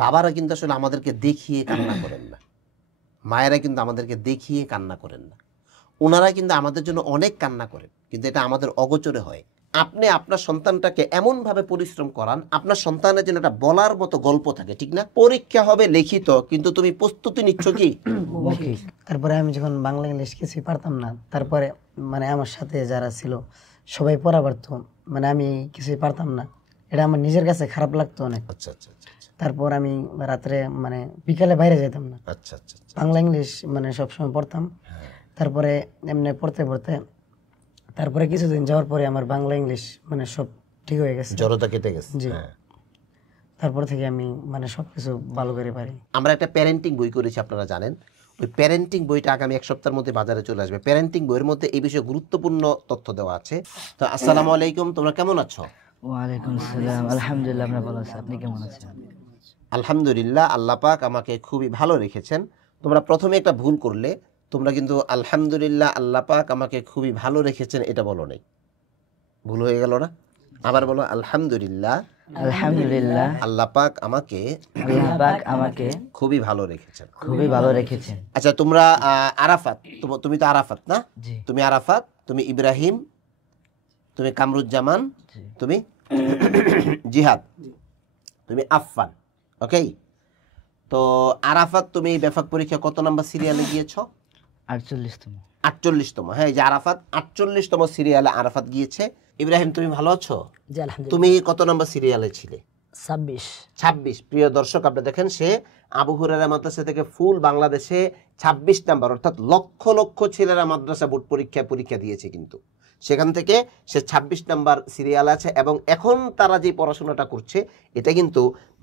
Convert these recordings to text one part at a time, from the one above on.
বাবারা কিন্তু আসলে আমাদেরকে দেখিয়ে কান্না করেন না, মায়েরা কিন্তু আমাদেরকে দেখিয়ে কান্না করেন না, ওনারা কিন্তু আমাদের জন্য অনেক কান্না করেন, কিন্তু এটা আমাদের অগোচরে হয়। আপনি আপনার সন্তানটাকে এমনভাবে পরিশ্রম করান আপনার সন্তানের জন্য একটা বলার মতো গল্প থাকে, ঠিক না? পরীক্ষা হবে লিখিত, কিন্তু তুমি প্রস্তুতি নিচ্ছ কি? তারপরে আমি যখন বাংলা ইংলিশ কিছুই পারতাম না, তারপরে মানে আমার সাথে যারা ছিল সবাই পড়া পারতো, মানে আমি কিছুই পারতাম না, এটা আমার নিজের কাছে খারাপ লাগতো অনেক। আচ্ছা আচ্ছা আচ্ছা। তারপর আমি রাত্রে মানে বিকালে বাইরে যেতাম না, আচ্ছা আচ্ছা আচ্ছা। বাংলা ইংলিশ মানে সবসময় পড়তাম। তারপরে এমনি পড়তে পড়তে তারপরে কিছুদিন যাওয়ার পরে আমার বাংলা ইংলিশ মানে সব ঠিক হয়ে গেছে, জড়তা কেটে গেছে। জি। তারপর থেকে আমি মানে সবকিছু ভালো করে পারি। আমরা একটা প্যারেন্টিং বই করেছি, আপনারা জানেন। ওই প্যারেন্টিং বইটা আগামী এক সপ্তাহের মধ্যে বাজারে চলে আসবে। প্যারেন্টিং বইয়ের মধ্যে এই বিষয়ে গুরুত্বপূর্ণ তথ্য দেওয়া আছে। তো আসসালামু আলাইকুম, তোমরা কেমন আছো? ওয়ালাইকুম আসসালাম, আলহামদুলিল্লাহ, আমরা ভালো আছি। আপনি কেমন আছেন? আলহামদুলিল্লাহ, আল্লাহ পাক আমাকে খুবই ভালো রেখেছেন। তোমরা প্রথমে একটা ভুল করলে, তোমরা কিন্তু আলহামদুলিল্লাহ আল্লাহ পাক আমাকে খুবই ভালো রেখেছেন এটা বলো নাই, ভুল হয়ে গেল না? আবার বলো, আলহামদুলিল্লাহ আলহামদুলিল্লাহ আল্লাহ পাক আমাকে খুবই ভালো রেখেছেন। আচ্ছা, তোমরা আরাফাত, তুমি তো আরাফাত না? জি। তুমি আরাফাত, তুমি ইব্রাহিম, তুমি কামরুজ্জামান, তুমি জিহাদ, তুমি আফফান। ওকে, তো আরাফাত তুমি বেফাক পরীক্ষা কত নাম্বার সিরিয়ালে গিয়েছো? 48তম। 48তম। হ্যাঁ, এই যে আরাফাত 48তম সিরিয়ালে আরাফাত গিয়েছে। ইব্রাহিম তুমি ভালো আছো? জি আলহামদুলিল্লাহ। তুমি কত নাম্বার সিরিয়ালে ছিলে? 26। 26। প্রিয় দর্শক, আপনি দেখেন, সে আবু হুরায়রা মাদ্রাসা থেকে ফুল বাংলাদেশে 26 নাম্বার, অর্থাৎ লক্ষ লক্ষ ছেলেরা মাদ্রাসা বোর্ড পরীক্ষা দিয়েছে, কিন্তু সেখান থেকে সে 26 নাম্বার সিরিয়াল আছে। এবং এখন তারা যে পড়াশোনাটা করছে এটা কিন্তু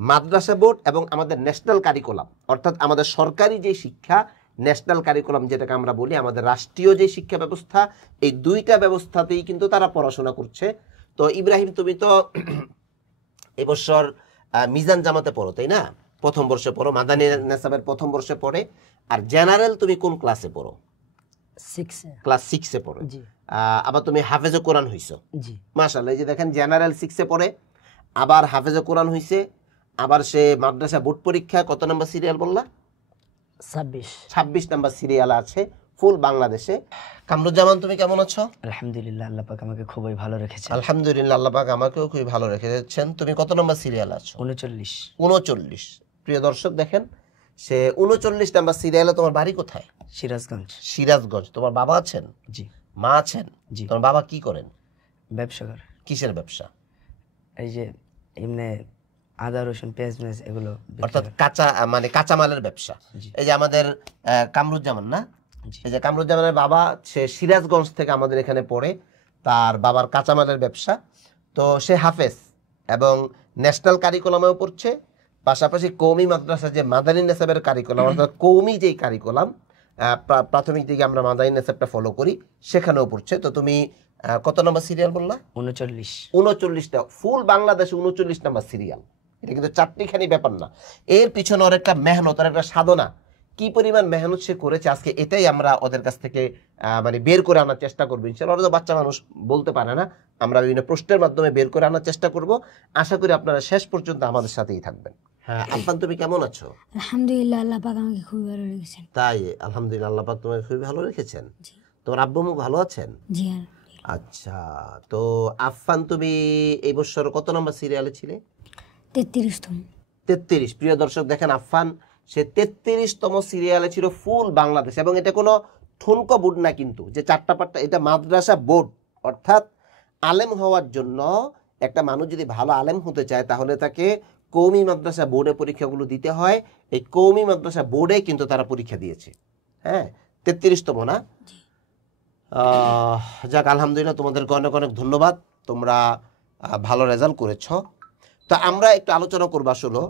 মাদ্রাসা বোর্ড এবং আমাদের ন্যাশনাল কারিকুলাম, অর্থাৎ আমাদের সরকারি যে শিক্ষা, ন্যাশনাল কারিকুলাম যেটাকে আমরা বলি, আমাদের রাষ্ট্রীয় যে শিক্ষা ব্যবস্থা, এই দুইটা ব্যবস্থাতেই কিন্তু তারা পড়াশোনা করছে। তো ইব্রাহিম তুমি তো এবছর মিজান জামাতে পড়ো, তাই না? প্রথম বর্ষে পড়ো, মাদানী নেসাবের প্রথম বর্ষে পড়ে। আর জেনারেল তুমি কোন ক্লাসে পড়ো? 6 ক্লাস 6-এ পড়ো। জি। আবার তুমি হাফেজে কোরআন হইছো। জি মাশাআল্লাহ, এই যে দেখেন, জেনারেল 6-এ পড়ে, আবার হাফেজে কোরআন হইছে, আবার সে মাদ্রাসা বোর্ড পরীক্ষা কত নাম্বার সিরিয়াল বললা? 26 নাম্বার সিরিয়াল আছে ফুল বাংলাদেশে। কামরুজ্জামান তুমি কেমন আছো? আলহামদুলিল্লাহ, আল্লাহ পাক আমাকে খুবই ভালো রেখেছেন। আলহামদুলিল্লাহ, আল্লাহ পাক আমাকেও খুবই ভালো রেখেছেন। তুমি কত নাম্বার সিরিয়াল আছো? 39। 39। প্রিয় দর্শক দেখেন, সে 39 নাম্বার সিরিয়ালে। তোমার বাড়ি কোথায়? সিরাজগঞ্জ। সিরাজগঞ্জ। তোমার বাবা আছেন? জি। মা আছেন? জি। তোমার বাবা কি করেন? ব্যবসাকার। কিসের ব্যবসা? এই যে এমনি আদা রসুন পেঁয়াজ মেজ এগুলো বিক্রি অর্থাৎ করে। কাঁচামালের ব্যবসা। জি। এই যে আমাদের কামরুজ্জামান না, জি। এই যে কামরুজ্জামানের বাবা, সে সিরাজগঞ্জ থেকে আমাদের এখানে পড়ে, তার বাবার কাঁচামালের ব্যবসা। তো সে হাফেজ এবং ন্যাশনাল কারিকুলামেও পড়ছে, পাশাপাশি কওমি মাদ্রাসা যে মাদানী নেসাবের কারিকুলাম, অর্থাৎ কওমি যেই কারিকুলাম, প্রাথমিক দিকে আমরা মাদানী নেসাবটা ফলো করি, সেখানেও পড়ছে। তো তুমি কত নম্বর সিরিয়াল বললা? 39। 39টা। ফুল বাংলাদেশে 39 নাম্বার সিরিয়াল। এটা কিন্তু চারটিখানি ব্যাপার না, এর পিছনে ওর একটা মেহনত, ওর একটা সাধনা, কি পরিমাণ মেহনত সে করেছে, আজকে এটাই আমরা ওদের কাছ থেকে মানে বের করে আনার চেষ্টা করবো ইনশাআল্লাহ। ওরা তো বাচ্চা মানুষ, বলতে পারে না, আমরা বিভিন্ন প্রশ্নের মাধ্যমে বের করে আনার চেষ্টা করব। আশা করি আপনারা শেষ পর্যন্ত আমাদের সাথেই থাকবেন। হ্যাঁ, আফফান তুমি কেমন আছো? আলহামদুলিল্লাহ, আল্লাহ পাক আমাকে খুবই ভালো রেখেছেন। তাই? আলহামদুলিল্লাহ, আল্লাহ পাক তোমাকে খুবই ভালো রেখেছেন। তোমার আব্বু আম্মু ভালো আছেন? জি। আচ্ছা, তো আফফান তুমি এই বছর কত নম্বর সিরিয়ালে ছিলে? 33তম। 33। প্রিয় দর্শক দেখেন, আফফান সে 33তম সিরিয়ালে ছিল ফুল বাংলাদেশ। এবং এটা কোনো ঠুনকো বোর্ড না, কিন্তু যে চারটা পাট্টা, এটা মাদ্রাসা বোর্ড। অর্থাৎ আলেম হওয়ার জন্য একটা মানুষ যদি ভালো আলেম হতে চায়, তাহলে তাকে কওমি মাদ্রাসা বোর্ডে পরীক্ষাগুলো দিতে হয়। এই কওমি মাদ্রাসা বোর্ডে কিন্তু তারা পরীক্ষা দিয়েছে। হ্যাঁ, 33তম না? যাক, আলহামদুলিল্লাহ, তোমাদেরকে অনেক অনেক ধন্যবাদ, তোমরা ভালো রেজাল্ট করেছ। তো আমরা একটু আলোচনা করবো, আসলে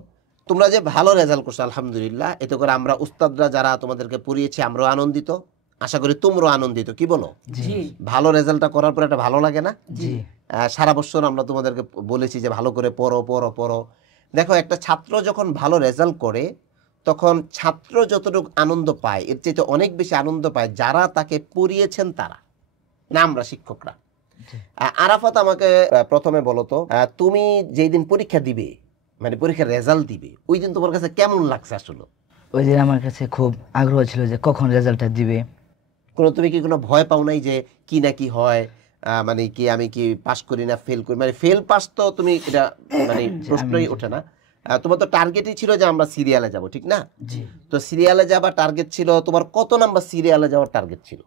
তোমরা যে ভালো রেজাল্ট করছো আলহামদুলিল্লাহ, এতে করে আমরা উস্তাদরা যারা তোমাদেরকে পড়িয়েছি আমরাও আনন্দিত, আশা করি তোমরাও আনন্দিত। কি বলো? জি। ভালো রেজাল্টটা করার পর একটা ভালো লাগে না? জি। সারা বছর আমরা তোমাদেরকে বলেছি যে ভালো করে পড়ো পড়ো পড়ো। দেখো, একটা ছাত্র যখন ভালো রেজাল্ট করে, তখন ছাত্র যতটুকু আনন্দ পায়, এর চেয়ে অনেক বেশি আনন্দ পায় যারা তাকে পড়িয়েছেন, তারা না, আমরা শিক্ষকরা। আরাফাত, আমাকে প্রথমে বলো তো, তুমি যেই দিন পরীক্ষা দিবে, মানে পরীক্ষার রেজাল্ট দিবে, ওই দিন তোমার কাছে কেমন লাগছে আসলে? ওই দিন আমার কাছে খুব আগ্রহ ছিল যে কখন রেজাল্টটা দিবে। তুমি কি কোনো ভয় পাও নাই যে কি না কি হয়, মানে কি আমি কি পাস করি না ফেল করি, মানে ফেল পাস তো তুমি এটা মানে প্রশ্নই ওঠে না। তোমার তো টার্গেটই ছিল যে আমরা সিরিয়ালে যাব, ঠিক না? তো সিরিয়ালে যাবার টার্গেট ছিল, তোমার কত নাম্বার সিরিয়ালে যাওয়ার টার্গেট ছিল?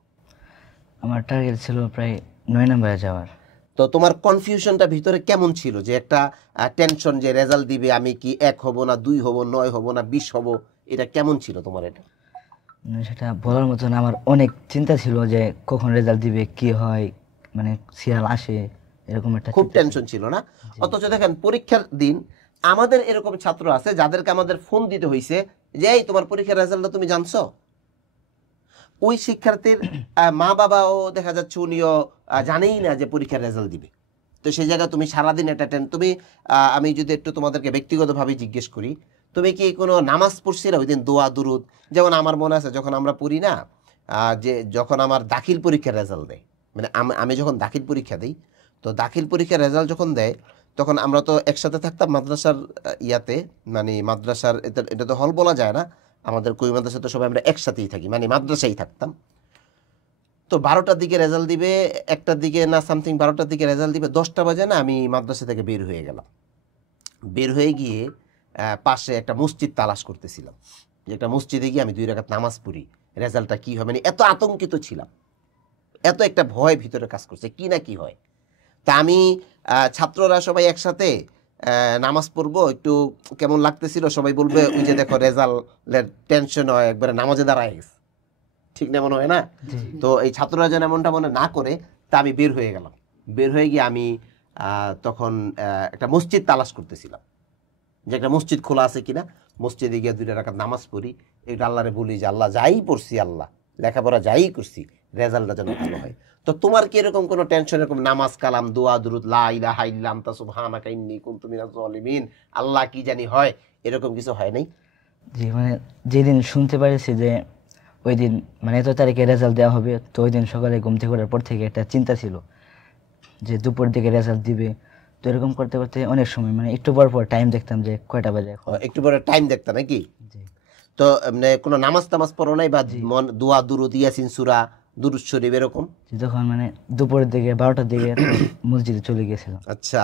আমার টার্গেট ছিল প্রায় 9 নম্বরে যাওয়ার। তো তোমার কনফিউশনটা ভিতরে কেমন ছিল, যে একটা টেনশন যে রেজাল্ট দিবে, আমি কি 1 হব না 2 হব, 9 হব না 20 হব, এটা কেমন ছিল তোমার? এটা সেটা বলার মতো না, আমার অনেক চিন্তা ছিল যে কখন রেজাল্ট দিবে, কি হয়, মানে সিরিয়াল আসে, এরকম একটা খুব চিন্তা টেনশন ছিল না? অথচ দেখেন পরীক্ষার দিন আমাদের এরকম ছাত্র আছে যাদেরকে আমাদের ফোন দিতে হয়েছে যে এই তোমার পরীক্ষার রেজাল্টটা তুমি জানছো? ওই শিক্ষার্থীর মা বাবাও দেখা যাচ্ছে উনিও জানেই না যে পরীক্ষার রেজাল্ট দিবে। তো সেই জায়গায় তুমি সারাদিন এটা তুমি আমি যদি একটু তোমাদেরকে ব্যক্তিগতভাবে জিজ্ঞেস করি, তুমি কি কোনো নামাজ পড়ছিলে ওই দিন, দোয়া দুরুদ? যেমন আমার মনে আছে যখন আমরা পড়ি না, যে যখন আমার দাখিল পরীক্ষার রেজাল্ট দেয়, মানে আমি যখন দাখিল পরীক্ষা দিই, তো দাখিল পরীক্ষার রেজাল্ট যখন দেয় তখন আমরা তো একসাথে থাকতাম মাদ্রাসার ইয়াতে, মানে মাদ্রাসার এটা তো হল বলা যায় না, আমাদের কই মাদ্রাসা তো সবাই আমরা একসাথেই থাকি, মানে মাদ্রাসায় থাকতাম। তো 12টার দিকে রেজাল্ট দিবে, 1টার দিকে না সামথিং 12টার দিকে রেজাল্ট দিবে, 10টা বাজে না আমি মাদ্রাসা থেকে বের হয়ে গেলাম। বের হয়ে গিয়ে পাশে একটা মসজিদ তালাশ করতেছিলাম, যে একটা মসজিদে গিয়ে আমি 2 রাকাত নামাজ পড়ি, রেজাল্টটা কি হয়, মানে এত আতঙ্কিত ছিলাম, এত একটা ভয় ভিতরে কাজ করছে কি না কি হয়। তা আমি ছাত্ররা সবাই একসাথে নামাজ পড়বো, একটু কেমন লাগতেছিল, সবাই বলবে ওই যে দেখো রেজাল্টের টেনশন হয়, একবারে নামাজে দাঁড়ায় গেছে, ঠিক না মনে হয় না? তো এই ছাত্ররা যেন এমনটা মনে না করে, তা আমি বের হয়ে গেলাম। বের হয়ে গিয়ে আমি তখন একটা মসজিদ তালাশ করতেছিলাম, যে একটা মসজিদ খোলা আছে কিনা, মসজিদে গিয়ে 2 রাকাত নামাজ পড়ি, এটা আল্লাহরে বলি যে আল্লাহ যাই পড়ছি, আল্লাহ লেখাপড়া যাই করছি, রেজাল্টটা যেন ভালো হয়। তো তোমার কি এরকম কোনো টেনশন, এরকম নামাজ কালাম দোয়া দুরুদ লা ইলাহা ইল্লা আনতা সুবহানাকা ইন্নী কুনতু মিনাজ জালিমিন, আল্লাহ কি জানি হয়, এরকম কিছু হয় নাই? জি, মানে যেদিন শুনতে পারিছি যে ওই দিন মানে এত তারিখে রেজাল্ট দেওয়া হবে, তো ওই দিন সকালে ঘুম থেকে ওঠার পর থেকে একটা চিন্তা ছিল যে দুপুর দিকে রেজাল্ট দিবে। তো এরকম করতে করতে অনেক সময় মানে একটু পর পর টাইম দেখতাম যে কয়টা বাজে এখন। একটু পরে টাইম দেখতা নাকি? তো মানে কোনো নামাজ টামাজ পড়ো নাই, বা দোয়া দুরুদ ইয়াসিন সূরা দুরুদ শরীফ এরকম? তখন মানে দুপুরের দিকে 12টার দিকে মসজিদে চলে গিয়েছিলাম। আচ্ছা,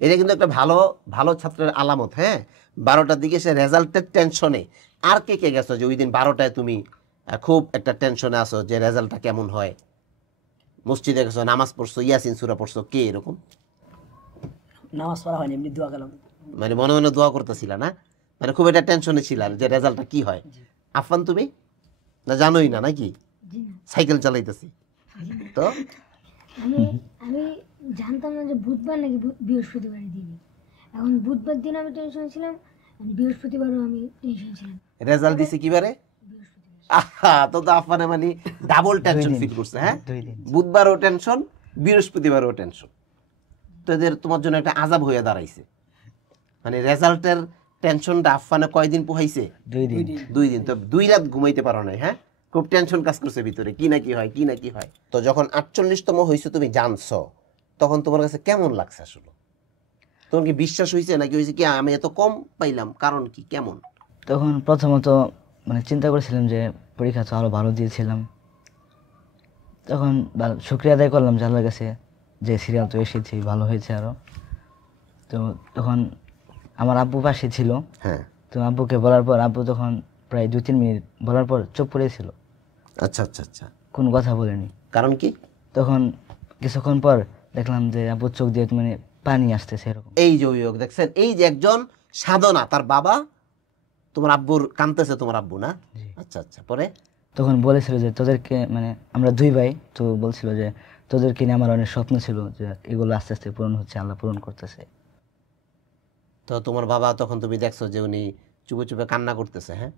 এটা কিন্তু একটা ভালো ভালো ছাত্রের আলামত। হ্যাঁ, 12টার দিকে সে রেজাল্টের টেনশনে। আর কে কে গেছো যে ওই দিন 12টায় তুমি খুব একটা টেনশনে আসো যে রেজাল্টটা কেমন হয়? মসজিদে গেছো, নামাজ পড়ছো, ইয়াসিন সূরা পড়ছো, কে এরকম? নামাজ পড়া হয়নি, এমনি দোয়া গেলাম। মানে মনে মনে দোয়া করতেছিলা না, মানে খুব একটা টেনশনে ছিলাম যে রেজাল্টটা কি হয়। আফান তুমি না জানোই না নাকি? সাইকেল চালাইতেছি তো আমি আমি জানতাম না যে বুধবার নাকি বৃহস্পতিবার দিবি। এখন বুধবার দিন আমি টেনশন ছিলাম, বৃহস্পতিবারও আমি টেনশন ছিলাম। রেজাল্ট দিছে কিবারে? আহা, তো আফানে মানে ডাবল টেনশন ফিল করছে। হ্যাঁ, বুধবারও টেনশন, বৃহস্পতিবারও টেনশন। তো এদের তোমার জন্য একটা আযাব হয়ে দাঁড়াইছে। মানে রেজাল্টের টেনশনটা আফানে কয়দিন পোহাইছে? 2 দিন। 2 দিন। তো 2 রাত ঘুমাইতে পারো নাই? হ্যাঁ, খুব টেনশন কাজ করছে ভিতরে, কি না কি হয়, কি না কি হয়। তো যখন 48তম হইছে তুমি জানছো, তখন তোমার কাছে কেমন লাগছে আসলে? তোমার কি বিশ্বাস হইছে নাকি হইছে কি আমি এত কম পাইলাম, কারণ কি কেমন? তখন প্রথমত মানে চিন্তা করেছিলাম যে পরীক্ষা তো আরো ভালো দিয়েছিলাম, তখন শুকরিয়া আদায় করলাম যে আল্লাহর কাছে যে সিরিয়াল তো এসেছে, ভালো হয়েছে আরো। তো তখন আমার আব্বু পাশে ছিল। হ্যাঁ, তো আব্বুকে বলার পর আব্বু তখন প্রায় 2-3 মিনিট বলার পর চুপ করেছিল, আচ্ছা আচ্ছা আচ্ছা, কোনো কথা বলেনি। কারণ কি? তখন কিছুক্ষণ পর দেখলাম যে আব্বুর চোখ দিয়ে মানে পানি আসতেছে এরকম। এই যে অভিযোগ দেখছেন, এই যে একজন সাধনা, তার বাবা তোমার আব্বুর কাঁদতেছে, তোমার আব্বু না? আচ্ছা আচ্ছা, পরে তখন বলেছিল যে তোদেরকে মানে আমরা 2 ভাই, তো বলছিল যে তোদেরকে নিয়ে আমার অনেক স্বপ্ন ছিল, যে এগুলো আস্তে আস্তে পূরণ হচ্ছে, আল্লাহ পূরণ করতেছে। তো তোমার বাবা তখন তুমি দেখছো যে উনি চুপে চুপে কান্না করতেছে। হ্যাঁ,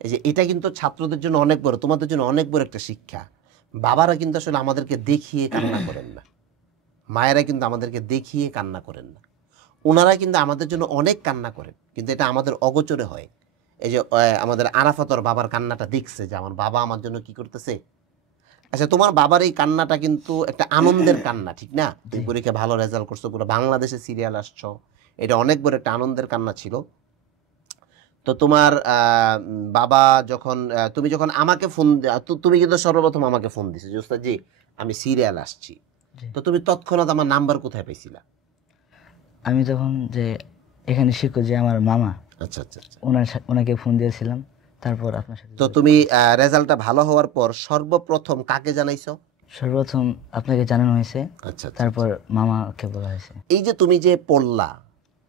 এই যে এটা কিন্তু ছাত্রদের জন্য অনেক বড়, তোমাদের জন্য অনেক বড় একটা শিক্ষা। বাবারা কিন্তু আসলে আমাদেরকে দেখিয়ে কান্না করেন না, মায়েরা কিন্তু আমাদেরকে দেখিয়ে কান্না করেন না, ওনারা কিন্তু আমাদের জন্য অনেক কান্না করেন, কিন্তু এটা আমাদের অগোচরে হয়। এই যে আমাদের আরাফাতর বাবার কান্নাটা দেখছে যে আমার বাবা আমার জন্য কি করতেছে। আচ্ছা, তোমার বাবার এই কান্নাটা কিন্তু একটা আনন্দের কান্না, ঠিক না? তুমি পরীক্ষা ভালো রেজাল্ট করছো, পুরো বাংলাদেশে সিরিয়াল আসছো, এটা অনেক বড় একটা আনন্দের কান্না ছিল। তো তোমার বাবা যখন তুমি যখন আমাকে ফোন তুমি কিন্তু সর্বপ্রথম আমাকে ফোন দিছো যে উস্তাদ জি আমি সিরিয়াল আসছি, জি। তো তুমি তৎক্ষণাৎ আমার নাম্বার কোথায় পাইছিলা? আমি তখন যে এখানে শিক্ষক যে আমার মামা, আচ্ছা আচ্ছা আচ্ছা। ওনাকে ফোন দিয়েছিলাম, তারপর আপনার সাথে তো তুমি রেজাল্টটা ভালো হওয়ার পর সর্বপ্রথম কাকে জানাইছো? সর্বপ্রথম আপনাকে জানানো হয়েছে, আচ্ছা আচ্ছা। তারপর মামাকে বলা হয়েছে। এই যে তুমি যে পড়লা,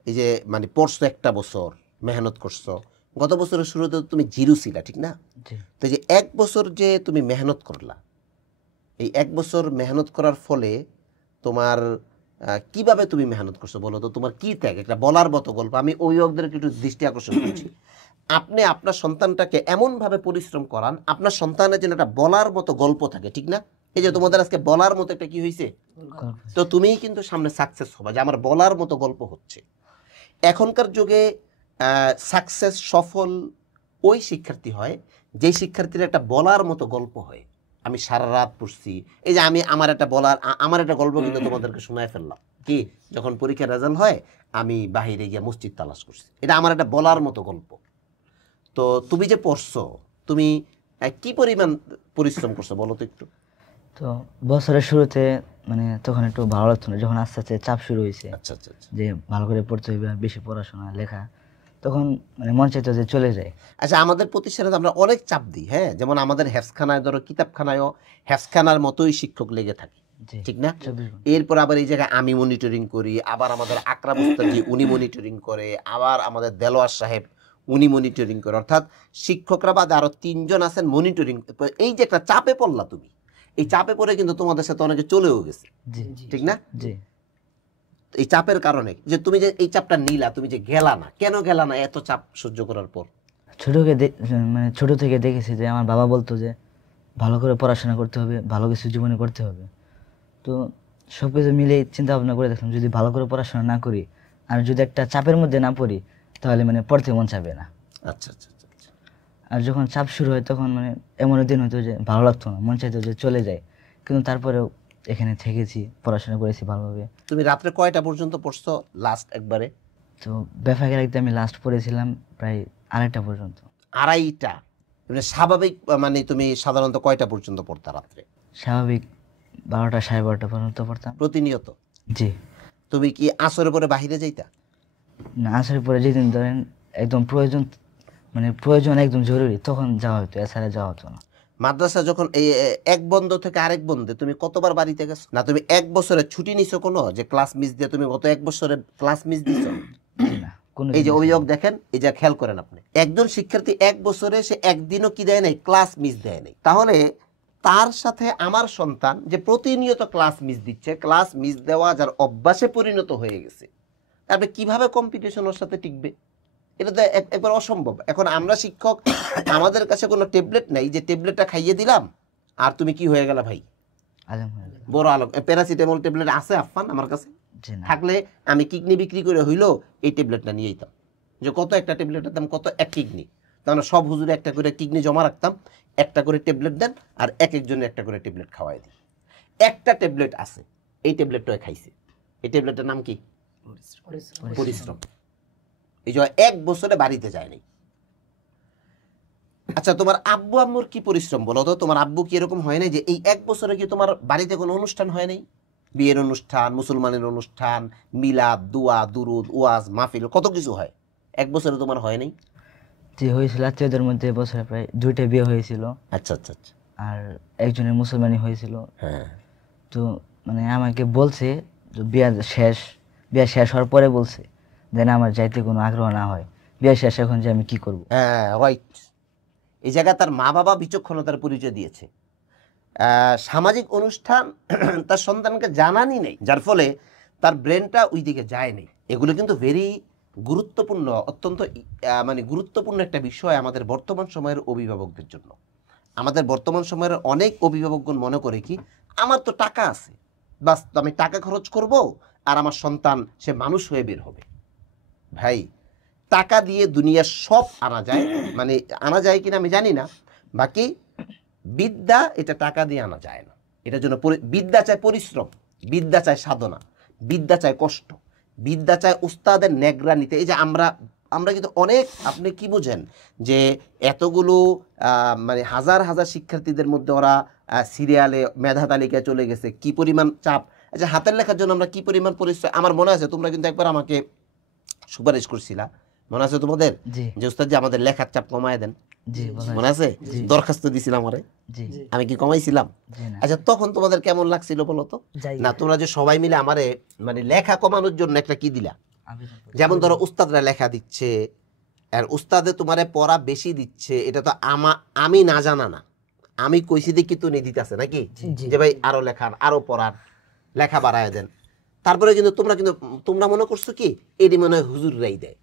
এই যে মানে পড়ছো একটা বছর মেহনত করছো, গত বছরের শুরুতে তো তুমি জিরো ছিলা ঠিক না? জি। তো এই যে এক বছর যে তুমি মেহনত করলা, এই এক বছর মেহনত করার ফলে তোমার কিভাবে তুমি মেহনত করছো বলো তো? তোমার কি ত্যাগ, একটা বলার মতো গল্প। আমি অভিভাবকদেরকে একটু দৃষ্টি আকর্ষণ করছি, আপনি আপনার সন্তানটাকে এমনভাবে পরিশ্রম করান আপনার সন্তানের জন্য একটা বলার মতো গল্প থাকে ঠিক না? এই যে তোমাদের আজকে বলার মতো একটা কি হয়েছে, তো তুমিই কিন্তু সামনে সাকসেস হবা যে আমার বলার মতো গল্প হচ্ছে। এখনকার যুগে সাকসেস সফল ওই শিক্ষার্থী হয় যে শিক্ষার্থীর একটা বলার মতো গল্প হয়। আমি সারা রাত পড়ছি, এই যে আমি আমার একটা গল্প কিন্তু তোমাদেরকে শোনায় ফেললাম কি, যখন পরীক্ষার রেজাল্ট হয় আমি বাহিরে গিয়ে মসজিদ তালাশ করছি, এটা আমার একটা বলার মতো গল্প। তো তুমি যে পড়ছো, তুমি কি পরিমাণ পরিশ্রম করছো বলো তো একটু? তো বছরের শুরুতে মানে তখন একটু ভালো লাগতো না, যখন আস্তে আস্তে চাপ শুরু হয়েছে আচ্ছা আচ্ছা আচ্ছা। যে ভালো করে পড়তে হইবে, বেশি পড়াশোনা লেখা, তখন মানে মন চাইতো যে চলে যায়। আচ্ছা, আমাদের প্রতিষ্ঠানে তো আমরা অনেক চাপ দিই, হ্যাঁ, যেমন আমাদের হেফসখানায় ধরো কিতাবখানায়ও হেফসখানার মতোই শিক্ষক লেগে থাকে জি। ঠিক না? 24 ঘন্টা। এরপর আবার এই জায়গায় আমি মনিটরিং করি, আবার আমাদের আকরাম উস্তাদজি উনি মনিটরিং করে, আবার আমাদের দেলোয়ার সাহেব উনি মনিটরিং করে, অর্থাৎ শিক্ষকরা বাদে আরো 3 জন আছেন মনিটরিং। এই যে একটা চাপে পড়লা তুমি, এই চাপে পড়ে কিন্তু তোমাদের সাথে অনেকে চলেও গেছে জি ঠিক না? জি। এই চাপের কারণে যে তুমি যে এই চাপটা নিলা, তুমি যে গেলা না, কেন গেলা না এত চাপ সহ্য করার পর? মানে ছোট থেকে দেখেছি যে আমার বাবা বলতো যে ভালো করে পড়াশোনা করতে হবে, ভালো কিছু জীবনে করতে হবে। তো সব কিছু মিলে চিন্তা ভাবনা করে দেখলাম যদি ভালো করে পড়াশোনা না করি আর যদি একটা চাপের মধ্যে না পড়ি তাহলে মানে পড়তে মন চাবে না। আচ্ছা আচ্ছা আচ্ছা আচ্ছা। আর যখন চাপ শুরু হয় তখন মানে এমন দিন হতো যে ভালো লাগতো না, মন চাইতো যে চলে যায়, কিন্তু তারপরেও এখানে থেকেছি, পড়াশোনা করেছি ভালোভাবে। তুমি রাত্রে কয়টা পর্যন্ত পড়ছো লাস্ট একবারে? তো বেফাকের একদম আমি লাস্ট পড়েছিলাম প্রায় 2:30 পর্যন্ত। 2:30টা? মানে স্বাভাবিক মানে তুমি সাধারণত কয়টা পর্যন্ত পড়তা রাত্রে? স্বাভাবিক 12টা 12:30 পর্যন্ত পড়তাম প্রতিনিয়ত? জি। তুমি কি আসরের পরে বাহিরে যাইতা? না, আসার পরে যেদিন ধরেন একদম প্রয়োজন, মানে প্রয়োজন একদম জরুরি, তখন যাওয়া হতো, এছাড়া যাওয়া হতো না। মাদ্রাসা যখন এই এক বন্ধ থেকে আরেক বন্ধে তুমি কতবার বাড়িতে গেছো? না তুমি এক বছরে ছুটি নিছো কোনো, যে ক্লাস মিস দিয়ে তুমি গত এক বছরে ক্লাস মিস দিছো? জি না, কোনো এই যে জিনিস অভিযোগ দেখেন, এই যে খেয়াল করেন আপনি, একজন শিক্ষার্থী এক বছরে সে একদিনও কি দেয় নাই, ক্লাস মিস দেয় নাই। তাহলে তার সাথে আমার সন্তান যে প্রতিনিয়ত ক্লাস মিস দিচ্ছে, ক্লাস মিস দেওয়া যার অভ্যাসে পরিণত হয়ে গেছে, তারপরে কিভাবে কম্পিটিশনের সাথে টিকবে? এটা তো একবার অসম্ভব। এখন আমরা শিক্ষক, আমাদের কাছে কোনো ট্যাবলেট নাই যে ট্যাবলেটটা খাইয়ে দিলাম আর তুমি কি হয়ে গেল ভাই, আজম হয়ে গেল। বড় আলোক। প্যারাসিটামল ট্যাবলেট আছে আফফান আমার কাছে? জি না। থাকলে আমি কিডনি বিক্রি করে হইলো এই ট্যাবলেটটা নিয়ে যেতাম। যে কত একটা ট্যাবলেটের দাম কত, এক কিডনি, তাহলে সব হুজুরে একটা করে কিডনি জমা রাখতাম, একটা করে ট্যাবলেট দেন আর এক একজনের একটা করে ট্যাবলেট খাওয়াই দিই। একটা ট্যাবলেট আছে, এই ট্যাবলেটটা খাইছে। এই ট্যাবলেটের নাম কি? পরিশ্রম। এই যে এক বছরে বাড়িতে যায় নাই। আচ্ছা, তোমার আব্বু আম্মুর কি পরিশ্রম বলো তো? তোমার আব্বু কি এরকম হয় নাই যে এই এক বছরে কি তোমার বাড়িতে কোনো অনুষ্ঠান হয় নাই? বিয়ের অনুষ্ঠান, মুসলমানের অনুষ্ঠান, মিলাদ, দুয়া, দুরুদ, ওয়াজ, মাহফিল, কত কিছু হয়, এক বছরে তোমার হয় নাই? যে হয়েছিল আত্মীয়দের মধ্যে বছরে প্রায় 2টা বিয়ে হয়েছিল, আচ্ছা আচ্ছা আচ্ছা। আর একজনের মুসলমানি হয়েছিল। হ্যাঁ। তো মানে আমাকে বলছে যে বিয়া শেষ হওয়ার পরে বলছে যেন আমার যাইতে কোনো আগ্রহ না হয়, বিয়া শেষ এখন যে আমি কি করব। হ্যাঁ রাইট। এই জায়গায় তার মা বাবা বিচক্ষণতার পরিচয় দিয়েছে। সামাজিক অনুষ্ঠান তার সন্তানকে জানানই নেই, যার ফলে তার ব্রেনটা ওই দিকে যায় নেই। এগুলো কিন্তু ভেরি গুরুত্বপূর্ণ, অত্যন্ত মানে গুরুত্বপূর্ণ একটা বিষয় আমাদের বর্তমান সময়ের অভিভাবকদের জন্য। আমাদের বর্তমান সময়ের অনেক অভিভাবকগণ মনে করে কি, আমার তো টাকা আছে, বাস আমি টাকা খরচ করব আর আমার সন্তান সে মানুষ হয়ে বের হবে। ভাই, টাকা দিয়ে দুনিয়ার সব আনা যায়, মানে আনা যায় কিনা আমি জানি না, বাকি বিদ্যা এটা টাকা দিয়ে আনা যায় না। এটার জন্য বিদ্যা চায় পরিশ্রম, বিদ্যা চায় সাধনা, বিদ্যা চায় কষ্ট, বিদ্যা চায় উস্তাদের নেগরানিতে। এই যে আমরা আমরা কিন্তু অনেক, আপনি কি বুঝেন যে এতগুলো মানে হাজার হাজার শিক্ষার্থীদের মধ্যে ওরা সিরিয়ালে মেধা তালিকায় চলে গেছে, কি পরিমাণ চাপ। আচ্ছা, হাতের লেখার জন্য আমরা কি পরিমাণ পরিশ্রম, আমার মনে আছে তোমরা কিন্তু একবার আমাকে সুপারিশ করছিলা, মনে আছে তোমাদের, জি যে উস্তাদ যে আমাদের লেখার চাপ কমায় দেন, জি বলা মনে আছে? দরখাস্ত দিছিলাম আমারে, জি আমি কি কমাইছিলাম? জি না আচ্ছা, তখন তোমাদের কেমন লাগছিল বলো তো? না, তোমরা যে সবাই মিলে আমারে মানে লেখা কমানোর জন্য একটা কি দিলা, যেমন ধরো উস্তাদরা লেখা দিচ্ছে আর উস্তাদে তোমারে পড়া বেশি দিচ্ছে, এটা তো আমি না জানা না, আমি কইছি দেখি তো নিয়ে দিতেছে নাকি, যে ভাই আরো লেখার, আরো পড়ার, লেখা বাড়ায় দেন। তারপরে কিন্তু তোমরা মনে করছো কি এটি মনে হয় হুজুররাই দেয়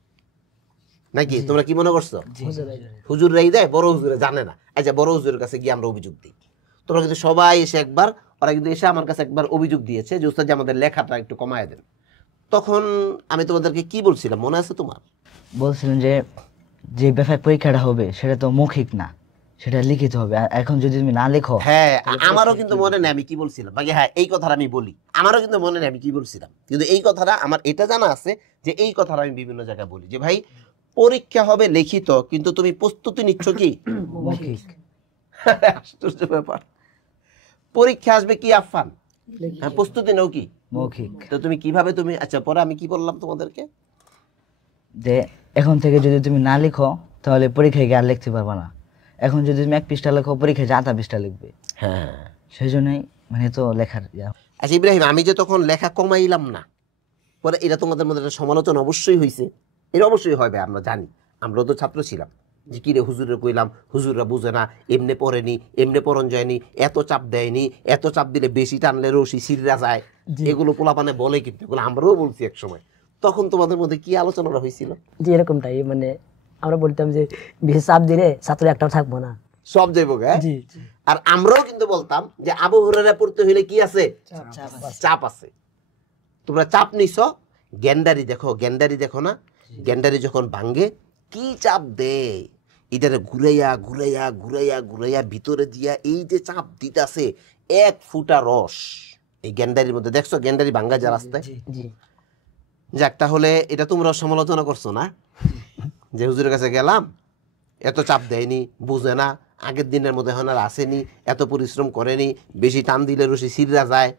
নাকি, তোমরা কি মনে করছো? হুজুররাই দেয়, বড় হুজুরে জানে না। আচ্ছা, বড় হুজুরের কাছে গিয়ে আমরা অভিযোগ দিই। তোমরা কিন্তু সবাই এসে একবার, ওরা কিন্তু এসে আমার কাছে একবার অভিযোগ দিয়েছে যে উস্তাদ যে আমাদের লেখাটা একটু কমায় দেন। তখন আমি তোমাদেরকে কি বলছিলাম মনে আছে তোমার? বলছিলেন যে যে ব্যাপারে পরীক্ষাটা হবে সেটা তো মৌখিক না, সেটা লিখিত হবে। আর এখন যদি তুমি না লেখো, হ্যাঁ, আমারও কিন্তু মনে নেই আমি কি বলছিলাম, বাকি হ্যাঁ এই কথাটা আমি বলি, আমারও কিন্তু মনে নেই আমি কি বলছিলাম, কিন্তু এই কথাটা আমার এটা জানা আছে যে এই কথাটা আমি বিভিন্ন জায়গায় বলি যে ভাই পরীক্ষা হবে লিখিত, কিন্তু তুমি প্রস্তুতি নিচ্ছ কি মৌখিক। আশ্চর্য ব্যাপার, পরীক্ষা আসবে কি আফান, হ্যাঁ প্রস্তুতি নাও কি মৌখিক। তো তুমি কিভাবে তুমি, আচ্ছা পরে আমি কি বললাম তোমাদেরকে, যে এখন থেকে যদি তুমি না লিখো তাহলে পরীক্ষায় গিয়ে আর লিখতে পারবে না। এখন যদি তুমি 1 পৃষ্ঠা লেখো, পরীক্ষায় 8 পৃষ্ঠা লিখবে। হ্যাঁ। সেই জন্যই মানে তো লেখার আচ্ছা ইব্রাহিম, আমি যে তখন লেখা কমাইলাম না, পরে এটা তোমাদের মধ্যে একটা সমালোচনা অবশ্যই হয়েছে, এটা অবশ্যই হবে, আমরা জানি, আমরাও তো ছাত্র ছিলাম, যে কিরে হুজুরে কইলাম, হুজুররা বুঝে না, এমনি পড়েনি, এমনি পড়ন যায়নি, এত চাপ দেয়নি, এত চাপ দিলে বেশি টানলে রশি সিররা যায়, এগুলো পোলাপানে বলে, কিন্তু এগুলো আমরাও বলছি এক সময়। তখন তোমাদের মধ্যে কি আলোচনাটা হয়েছিল? যে এরকমটাই, মানে আমরা বলতাম যে বেশি চাপ দিলে ছাত্র একটাও থাকবো না, সব যাইব গে। আর আমরাও কিন্তু বলতাম যে আবু হুরায়রা পড়তে হইলে কি আছে, চাপ আছে। তোমরা চাপ নিছ, গ্যান্ডারি দেখো, গ্যান্ডারি দেখো না, গ্যান্ডারি যখন ভাঙ্গে কি চাপ দেয়, এটারে ঘুরাইয়া ঘুরাইয়া ঘুরাইয়া ঘুরাইয়া ভিতরে দিয়া এই যে চাপ দিতেছে, 1 ফুটা রস এই গ্যান্ডারির মধ্যে। দেখছো গ্যান্ডারি ভাঙ্গা যা রাস্তায়, যাক তাহলে এটা তোমরা সমালোচনা করছো না, যে হুজুরের কাছে গেলাম, এত চাপ দেয়নি, বুঝে না, আগের দিনের মধ্যে এখন আর আসেনি, এত পরিশ্রম করেনি, বেশি টান দিলে রশি সিররা যায়,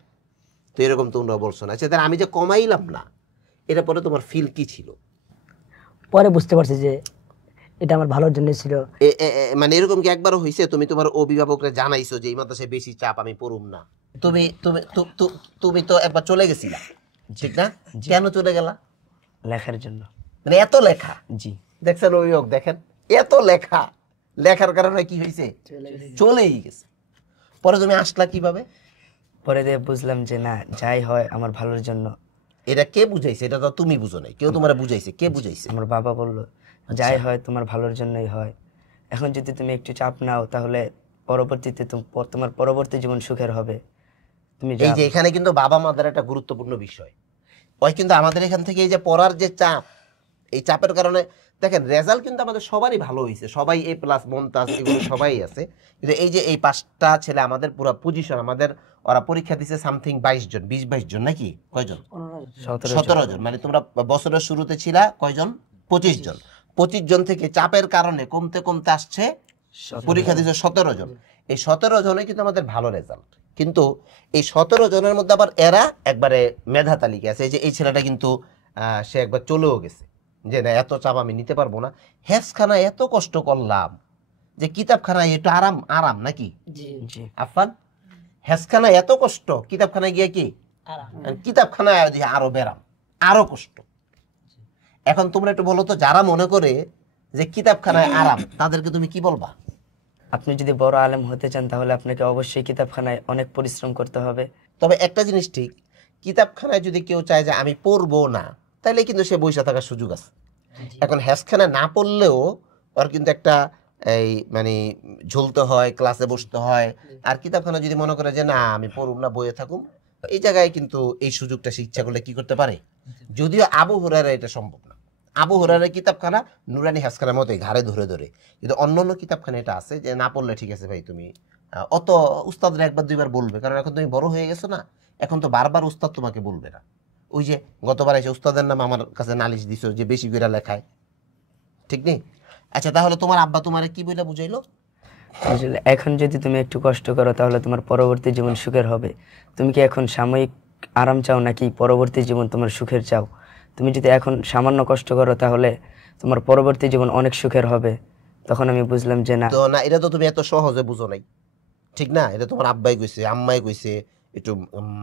তো এরকম তোমরা বলছো না। আচ্ছা, আমি যে কমাইলাম না, এটা পরে তোমার ফিল কি ছিল? পরে বুঝতে পারছি যে এটা আমার ভালোর জন্য ছিল। মানে এরকম কি একবারও হয়েছে তুমি তোমার অভিভাবকরা জানাইছো যে এই মাদ্রাসায় বেশি চাপ, আমি পড়ুম না? তুমি তুমি তুমি তো একবার চলে গেছিলা, ঠিক না? কেন চলে গেলা? লেখার জন্য। মানে এত লেখা, জি দেখছেন অভিভাবক, দেখেন এত লেখা, লেখার কারণে কি হয়েছে, চলেই গেছে। পরে তুমি আসলা কিভাবে? পরে দিয়ে বুঝলাম যে না, যাই হয় আমার ভালোর জন্য। এটা কে বুঝাইছে? এটা তো তুমি বুঝো নাই, কেউ তোমার বুঝাইছে? কে বুঝাইছে? আমার বাবা বললো যাই হয় তোমার ভালোর জন্যই হয়, এখন যদি তুমি একটু চাপ নাও তাহলে পরবর্তীতে তোমার পরবর্তী জীবন সুখের হবে। তুমি এই যে এখানে কিন্তু বাবা মাদের একটা গুরুত্বপূর্ণ বিষয়, ওই কিন্তু আমাদের এখান থেকে এই যে পড়ার যে চাপ, এই চাপের কারণে দেখেন রেজাল্ট কিন্তু আমাদের সবারই ভালো হয়েছে, সবাই A+ মমতাজ এগুলো সবাই আছে, কিন্তু এই যে এই 5টা ছেলে আমাদের পুরো পজিশন, আমাদের ওরা পরীক্ষা দিছে সামথিং 22 জন, 20-22 জন নাকি, কয়জন? 17 জন। মানে তোমরা বছরের শুরুতে ছিলা কয়জন? 25 জন। 25 জন থেকে চাপের কারণে কমতে কমতে আসছে, পরীক্ষা দিছে 17 জন। এই 17 জনে কিন্তু আমাদের ভালো রেজাল্ট, কিন্তু এই 17 জনের মধ্যে আবার এরা একবারে মেধা তালিকা আছে। এই যে এই ছেলেটা কিন্তু সে একবার চলেও গেছে, যে না এত চাপ আমি নিতে পারবো না, হেসখানায় এত কষ্ট করলাম, যে কিতাবখানায় একটু আরাম আরাম নাকি আফান, হেসখানায় এত কষ্ট, কিতাবখানায় গিয়ে কি কিতাবখানায় আরো বেরাম, আরো কষ্ট। এখন তোমরা একটু বলো তো, যারা মনে করে যে কিতাবখানায় আরাম, তাদেরকে তুমি কি বলবা? আপনি যদি বড় আলেম হতে চান তাহলে আপনাকে অবশ্যই কিতাবখানায় অনেক পরিশ্রম করতে হবে। তবে একটা জিনিস ঠিক, কিতাবখানায় যদি কেউ চায় যে আমি পড়বো না, তাহলে কিন্তু সে বসে থাকার সুযোগ আছে। এখন হেসখানায় না পড়লেও ওর কিন্তু একটা এই মানে ঝুলতে হয়, ক্লাসে বসতে হয়। আর কিতাবখানা যদি মনে করে যে না আমি পড়ুম না, বইয়ে থাকুম, এই জায়গায় কিন্তু এই সুযোগটা সে ইচ্ছা করলে কি করতে পারে। যদিও আবু হুরায়রা এটা সম্ভব না, আবু হুরায়রার কিতাবখানা নুরানি হেসখানার মতোই ঘাড়ে ধরে ধরে, কিন্তু অন্যান্য কিতাবখানা এটা আছে যে না পড়লে ঠিক আছে ভাই, তুমি অত উস্তাদরা 1-2 বার বলবে, কারণ এখন তুমি বড় হয়ে গেছো না, এখন তো বারবার উস্তাদ তোমাকে বলবে না, ওই যে গতবার এসে উস্তাদের নাম আমার কাছে নালিশ দিছো যে বেশি করে লেখায়, ঠিক নেই? আচ্ছা তাহলে তোমার আব্বা তোমারে কি বইলা বুঝাইলো? আসলে এখন যদি তুমি একটু কষ্ট করো তাহলে তোমার পরবর্তী জীবন সুখের হবে। তুমি কি এখন সাময়িক আরাম চাও নাকি পরবর্তী জীবন তোমার সুখের চাও? তুমি যদি এখন সামান্য কষ্ট করো তাহলে তোমার পরবর্তী জীবন অনেক সুখের হবে। তখন আমি বুঝলাম যে না, তো না, এটা তো তুমি এত সহজে বুঝো নাই, ঠিক না? এটা তোমার আব্বাই কইছে, আম্মাই কইছে, একটু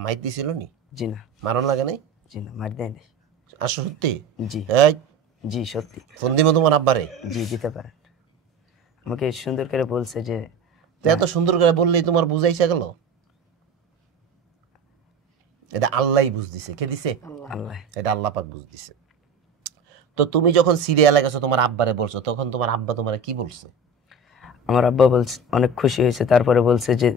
মাইর দিছিল নি? জি না, মারণ লাগে নাই? জি না, মার দেয় নাই। আসো সত্যি? জি, এই জি সত্যি, ফোন দিব তোমার আব্বারে। জি দিতে পারেন। আমাকে সুন্দর করে বলছে যে তো এত সুন্দর করে বললেই তোমার বুঝাইছে গেল? এটা আল্লাহই বুঝ দিছে। কে দিছে? আল্লাহ। এটা আল্লাহ পাক বুঝ দিছে। তো তুমি যখন সিরিয়ালে গেছো তোমার আব্বারে বলছো, তখন তোমার আব্বা তোমারে কি বলছে? আমার আব্বা বলছে, অনেক খুশি হয়েছে। তারপরে বলছে যে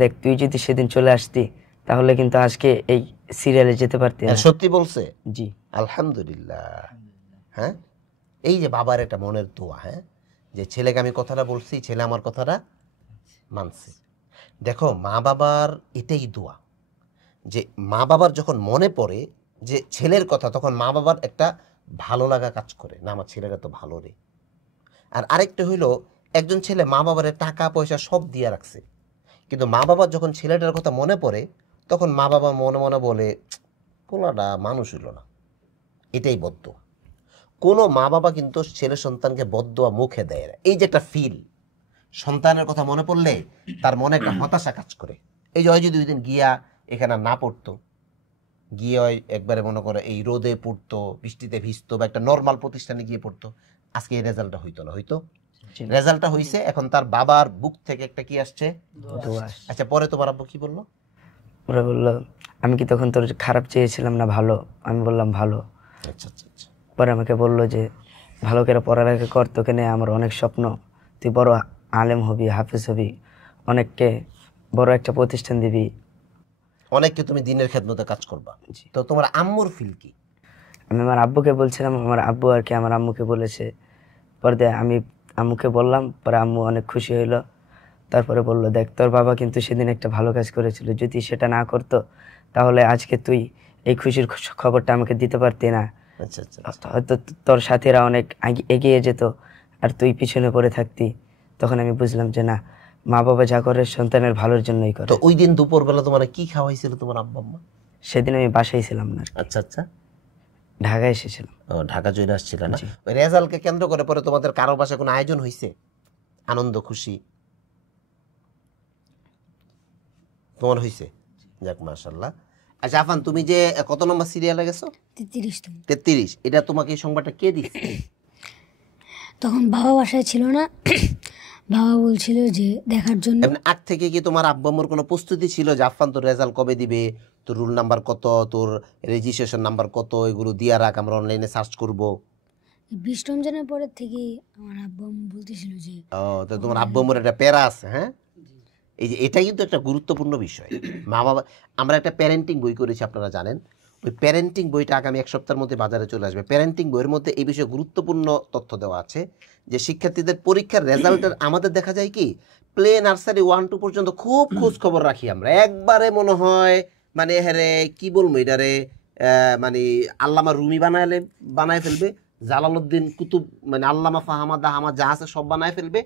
দেখ, তুই যদি সেদিন চলে আসতি তাহলে কিন্তু আজকে এই সিরিয়ালে যেতে পারতি না। সত্যি বলছে? জি, আলহামদুলিল্লাহ। হ্যাঁ, এই যে বাবার একটা মনের দোয়া, হ্যাঁ, যে ছেলেকে আমি কথাটা বলছি, ছেলে আমার কথাটা মানছে। দেখো মা বাবার এটাই দোয়া, যে মা বাবার যখন মনে পড়ে যে ছেলের কথা, তখন মা বাবার একটা ভালো লাগা কাজ করে, না আমার ছেলেরা তো ভালো রে। আর আরেকটা হইলো, একজন ছেলে মা বাবার টাকা পয়সা সব দিয়ে রাখছে, কিন্তু মা বাবার যখন ছেলেটার কথা মনে পড়ে তখন মা বাবা মনে মনে বলে পোলাটা মানুষ হইল না। এটাই বদ্দোয়া। কোনো মা বাবা কিন্তু ছেলে সন্তানকে বদ্দোয়া মুখে দেয় না। এই যে একটা ফিল, সন্তানের কথা মনে পড়লে তার মনে একটা হতাশা কাজ করে। এই যে যদি ওই দিন গিয়া এখানে না পড়তো, গিয়ে একবারে মনে করে এই রোদে পড়তো, বৃষ্টিতে ভিজতো, বা একটা নর্মাল প্রতিষ্ঠানে গিয়ে পড়তো, আজকে এই রেজাল্টটা হইতো না। হইতো? রেজাল্টটা হইছে, এখন তার বাবার বুক থেকে একটা কি আসছে? দোয়া। আচ্ছা পরে তোমার আব্বু কি বললো? ওরা বললো, আমি কি তখন তোর খারাপ চেয়েছিলাম না ভালো? আমি বললাম ভালো। আচ্ছা আচ্ছা আচ্ছা। পরে আমাকে বললো যে ভালো করে পড়ালেখা কর, তোকে নিয়ে আমার অনেক স্বপ্ন, তুই বড় আলেম হবি, হাফেজ হবি, অনেককে বড় একটা প্রতিষ্ঠান দিবি, অনেককে তুমি দিনের খেদমতে কাজ করবা। তো তোমার আম্মুর ফিল কি? আমি আমার আব্বুকে বলছিলাম, আমার আব্বু আর কি আমার আম্মুকে বলেছে। পরে আমি আম্মুকে বললাম, পরে আম্মু অনেক খুশি হইলো। তারপরে বললো, দেখ তোর বাবা কিন্তু সেদিন একটা ভালো কাজ করেছিল, যদি সেটা না করতো তাহলে আজকে তুই এই খুশির খবরটা আমাকে দিতে পারতি না। আচ্ছা আচ্ছা। হয়তো তোর সাথীরা অনেক এগিয়ে যেত আর তুই পিছনে পড়ে থাকতি। তখন আমি বুঝলাম যে না, মা বাবা যা করে সন্তানের ভালোর জন্যই করে। তো ওই দিন দুপুরবেলা তোমার কি খাওয়াইছিল তোমার আব্বা আম্মা? সেদিন আমি বাসায় ছিলাম না, আচ্ছা আচ্ছা, ঢাকায় এসেছিলাম। ও ঢাকা চলে আসছিল না? ওই রেজাল্টকে কেন্দ্র করে পরে তোমাদের কারো বাসায় কোনো আয়োজন হয়েছে, আনন্দ খুশি তোমার হয়েছে? যাক মাশাআল্লাহ। আচ্ছা আফান, তুমি যে কত নম্বর সিরিয়ালে গেছো? 33তম। 33। এটা তোমাকে এই সংবাদটা কে দিচ্ছে? তখন বাবা বাসায় ছিল না, বাবা বলছিল যে দেখার জন্য। এমনি আগ থেকে কি তোমার আব্বা আম্মুর কোনো প্রস্তুতি ছিল যে আফান তোর রেজাল্ট কবে দিবে, তোর রুল নাম্বার কত, তোর রেজিস্ট্রেশন নাম্বার কত, এগুলো দিয়া রাখ, আমরা অনলাইনে সার্চ করব? 20 রমজানের পরের থেকেই আমার আব্বু আম্মু বলতেছিল যে ও, তো তোমার আব্বা আম্মুর একটা প্যারা আছে। হ্যাঁ, এই যে এটা কিন্তু একটা গুরুত্বপূর্ণ বিষয়। মা বাবা, আমরা একটা প্যারেন্টিং বই করেছি, আপনারা জানেন। ওই প্যারেন্টিং বইটা আগামী এক সপ্তাহের মধ্যে বাজারে চলে আসবে। প্যারেন্টিং বইয়ের মধ্যে এই বিষয়ে গুরুত্বপূর্ণ তথ্য দেওয়া আছে যে শিক্ষার্থীদের পরীক্ষার রেজাল্টের আমাদের দেখা যায় কি, প্লে নার্সারি 1-2 পর্যন্ত খুব খোঁজ খবর রাখি আমরা, একবারে মনে হয় মানে হ্যাঁ কি বলবো এটারে, মানে আল্লামা রুমি বানায় ফেলবে, জালালউদ্দিন কুতুব, মানে আল্লামা ফাহামাদ আহমাদ যা আছে সব বানায় ফেলবে।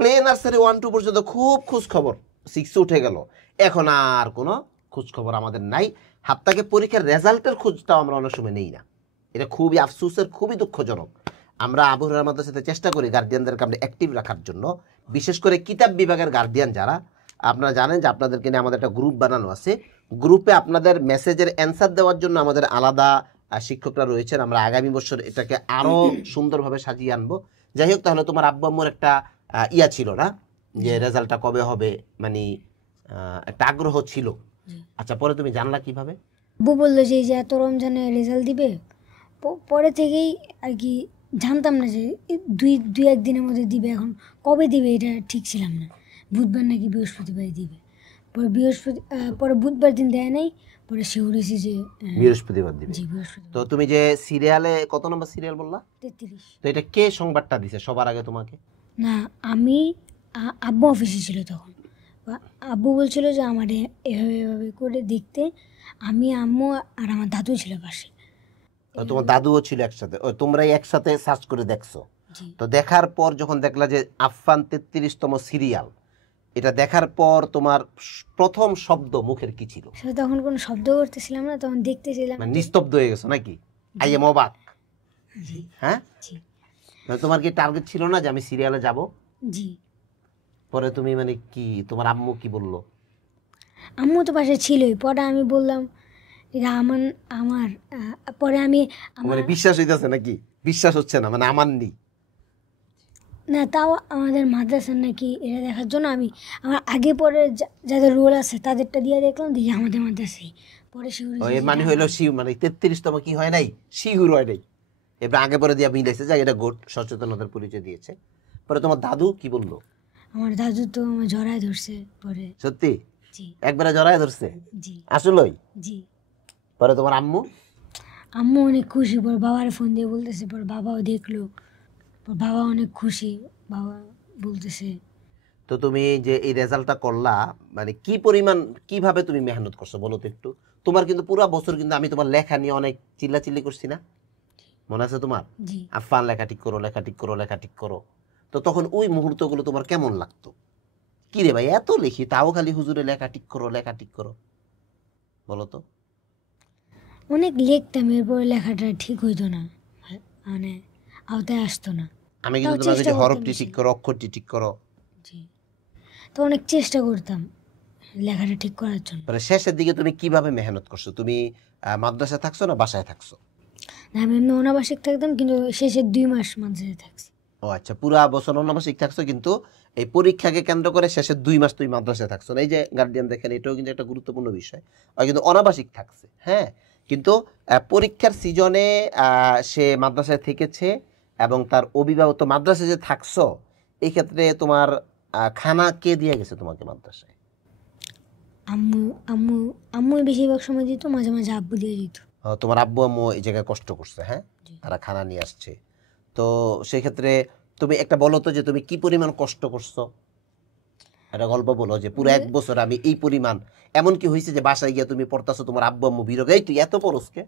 প্লে নার্সারি 1-2 পর্যন্ত খুব খোঁজ খবর, 6 উঠে গেল, এখন আর কোনো খোঁজ খবর আমাদের নাই। হাত্তাকে পরীক্ষার রেজাল্টের খোঁজটাও আমরা অনেক সময় নেই না। এটা খুবই আফসোসের, খুবই দুঃখজনক। আমরা আবু হুরায়রার মাদ্রাসাতে চেষ্টা করি গার্ডিয়ানদেরকে আমরা অ্যাক্টিভ রাখার জন্য, বিশেষ করে কিতাব বিভাগের গার্ডিয়ান যারা, আপনারা জানেন যে আপনাদেরকে নিয়ে আমাদের একটা গ্রুপ বানানো আছে। গ্রুপে আপনাদের মেসেজের অ্যান্সার দেওয়ার জন্য আমাদের আলাদা শিক্ষকরা রয়েছেন। আমরা আগামী বছর এটাকে আরও সুন্দরভাবে সাজিয়ে আনবো। যাই হোক, তাহলে তোমার আব্বু আম্মুর একটা ইয়া ছিল না যে রেজাল্টটা কবে হবে, মানে একটা আগ্রহ ছিল। আচ্ছা, পরে তুমি জানলা কিভাবে? আব্বু বললো যে এই যে এত রমজানে রেজাল্ট দিবে, পরে থেকেই আর কি জানতাম না যে দুই এক দিনের মধ্যে দিবে। এখন কবে দিবে এটা ঠিক ছিলাম না, বুধবার নাকি বৃহস্পতিবার দিবে। পরে বুধবার দিন দেয় নাই, পরে শিউরেছি যে বৃহস্পতিবার দিবে। জি বৃহস্পতিবার। তো তুমি যে সিরিয়ালে কত নম্বর সিরিয়াল বললা? 33। তো এটা কে সংবাদটা দিছে সবার আগে তোমাকে? না, আমি আব্বু অফিসে ছিল তখন, আব্বু বলছিল যে আমার এভাবে এভাবে করে দেখতে, আমি আম্মু আর আমার দাদু ছিল পাশে। তোমার দাদুও ছিল একসাথে, তোমরাই একসাথে সার্চ করে দেখছো। জি তো দেখার পর যখন দেখলা যে আফফান 33তম সিরিয়াল, এটা দেখার পর তোমার প্রথম শব্দ মুখের কি ছিল? আসলে তখন কোনো শব্দ করতেছিলাম না, তখন দেখতেছিলাম। মানে নিস্তব্ধ হয়ে গেছো নাকি? আই এম অবাক। জি হ্যাঁ, জি মানে তোমার কি টার্গেট ছিল না যে আমি সিরিয়ালে যাব? জি। পরে তুমি মানে কি, তোমার আম্মু কি বললো? আম্মু তো পাশে ছিলই, পরে আমি বললাম এটা আমার আমার পরে আমি মানে বিশ্বাস হইতেছে নাকি? বিশ্বাস হচ্ছে না মানে আমার নি? না, তাও আমাদের মাদ্রাসার নাকি এটা দেখার জন্য আমি আমার আগে পরে যাদের রোল আছে তাদেরটা দিয়ে দেখলাম, দেখি আমাদের মাদ্রাসায় পরে শিউরি। এর মানে হইলো শিউ মানে 33তম কি হয় নাই, শিউর হয় নাই। এবার আগে পরে দিয়া মিলাইছে যে এটা গোট সচেতনতার পরিচয় দিয়েছে। পরে তোমার দাদু কি বললো? আমার দাদু তো আমার জড়ায় ধরছে পরে। সত্যি জি একবারে জড়ায় ধরছে? জি আসলেই? জি। পরে তোমার আম্মু? আম্মু অনেক খুশি, পর বাবার ফোন দিয়ে বলতেছে, পর বাবাও দেখলো, পর বাবা অনেক খুশি, বাবা বলতেছে। তো তুমি যে এই রেজাল্টটা করলা, মানে কি পরিমাণ কিভাবে তুমি মেহনত করছো বলো তো একটু। তোমার কিন্তু পুরো বছর কিন্তু আমি তোমার লেখা নিয়ে অনেক চিল্লাচিল্লি করছি না, মনে আছে তোমার? জি আফফান লেখা ঠিক করো, লেখা ঠিক করো, লেখা ঠিক করো। তো তখন ওই মুহূর্তগুলো তোমার কেমন লাগতো? কি রে ভাই এত লিখি তাও খালি হুজুরে লেখা ঠিক করো, লেখা ঠিক করো, বলো তো। অনেক লিখতাম, এরপর লেখাটা ঠিক হইতো না, মানে আওতায় আসতো না। আমি কিন্তু তাও তোমাকে চেষ্টা যে করতাম হরফটি বেশি। ঠিক করো, অক্ষরটি ঠিক করো। জি, তো অনেক চেষ্টা করতাম লেখাটা ঠিক করার জন্য। মানে শেষের দিকে তুমি কিভাবে মেহনত করছো? তুমি মাদ্রাসায় থাকছো না বাসায় থাকছো? না, আমি এমনি অনাবাসিক থাকতাম, কিন্তু শেষের 2 মাস মাদ্রাসায় থাকছি। ও আচ্ছা, পুরা বছর অনাবাসিক থাকছো, কিন্তু এই পরীক্ষাকে কেন্দ্র করে শেষের 2 মাস তুই মাদ্রাসায় থাকছো না। এই যে গার্ডিয়ান দেখেন, এটাও কিন্তু একটা গুরুত্বপূর্ণ বিষয়। আর কিন্তু অনাবাসিক থাকছে, হ্যাঁ, কিন্তু পরীক্ষার সিজনে সে মাদ্রাসায় থেকেছে এবং তার অভিভাবক। তো মাদ্রাসায় যে থাকছো এই ক্ষেত্রে তোমার খানা কে দিয়ে গেছে তোমাকে মাদ্রাসায়? আম্মু আম্মু আম্মুই বেশিরভাগ সময় দিত, মাঝে মাঝে আব্বু দিয়ে দিত। তোমার আব্বু আম্মু এই জায়গায় কষ্ট করছে, হ্যাঁ, তারা খানা নিয়ে আসছে। তো সেক্ষেত্রে তুমি একটা বলো তো যে তুমি কি পরিমাণ কষ্ট করছো, একটা গল্প বলো যে পুরো 1 বছর আমি এই পরিমাণ। এমন কি হয়েছে যে বাসায় গিয়ে তুমি পড়তাছো, তোমার আব্বু আম্মু বিরোগ, এই তুই এত পড়সকে?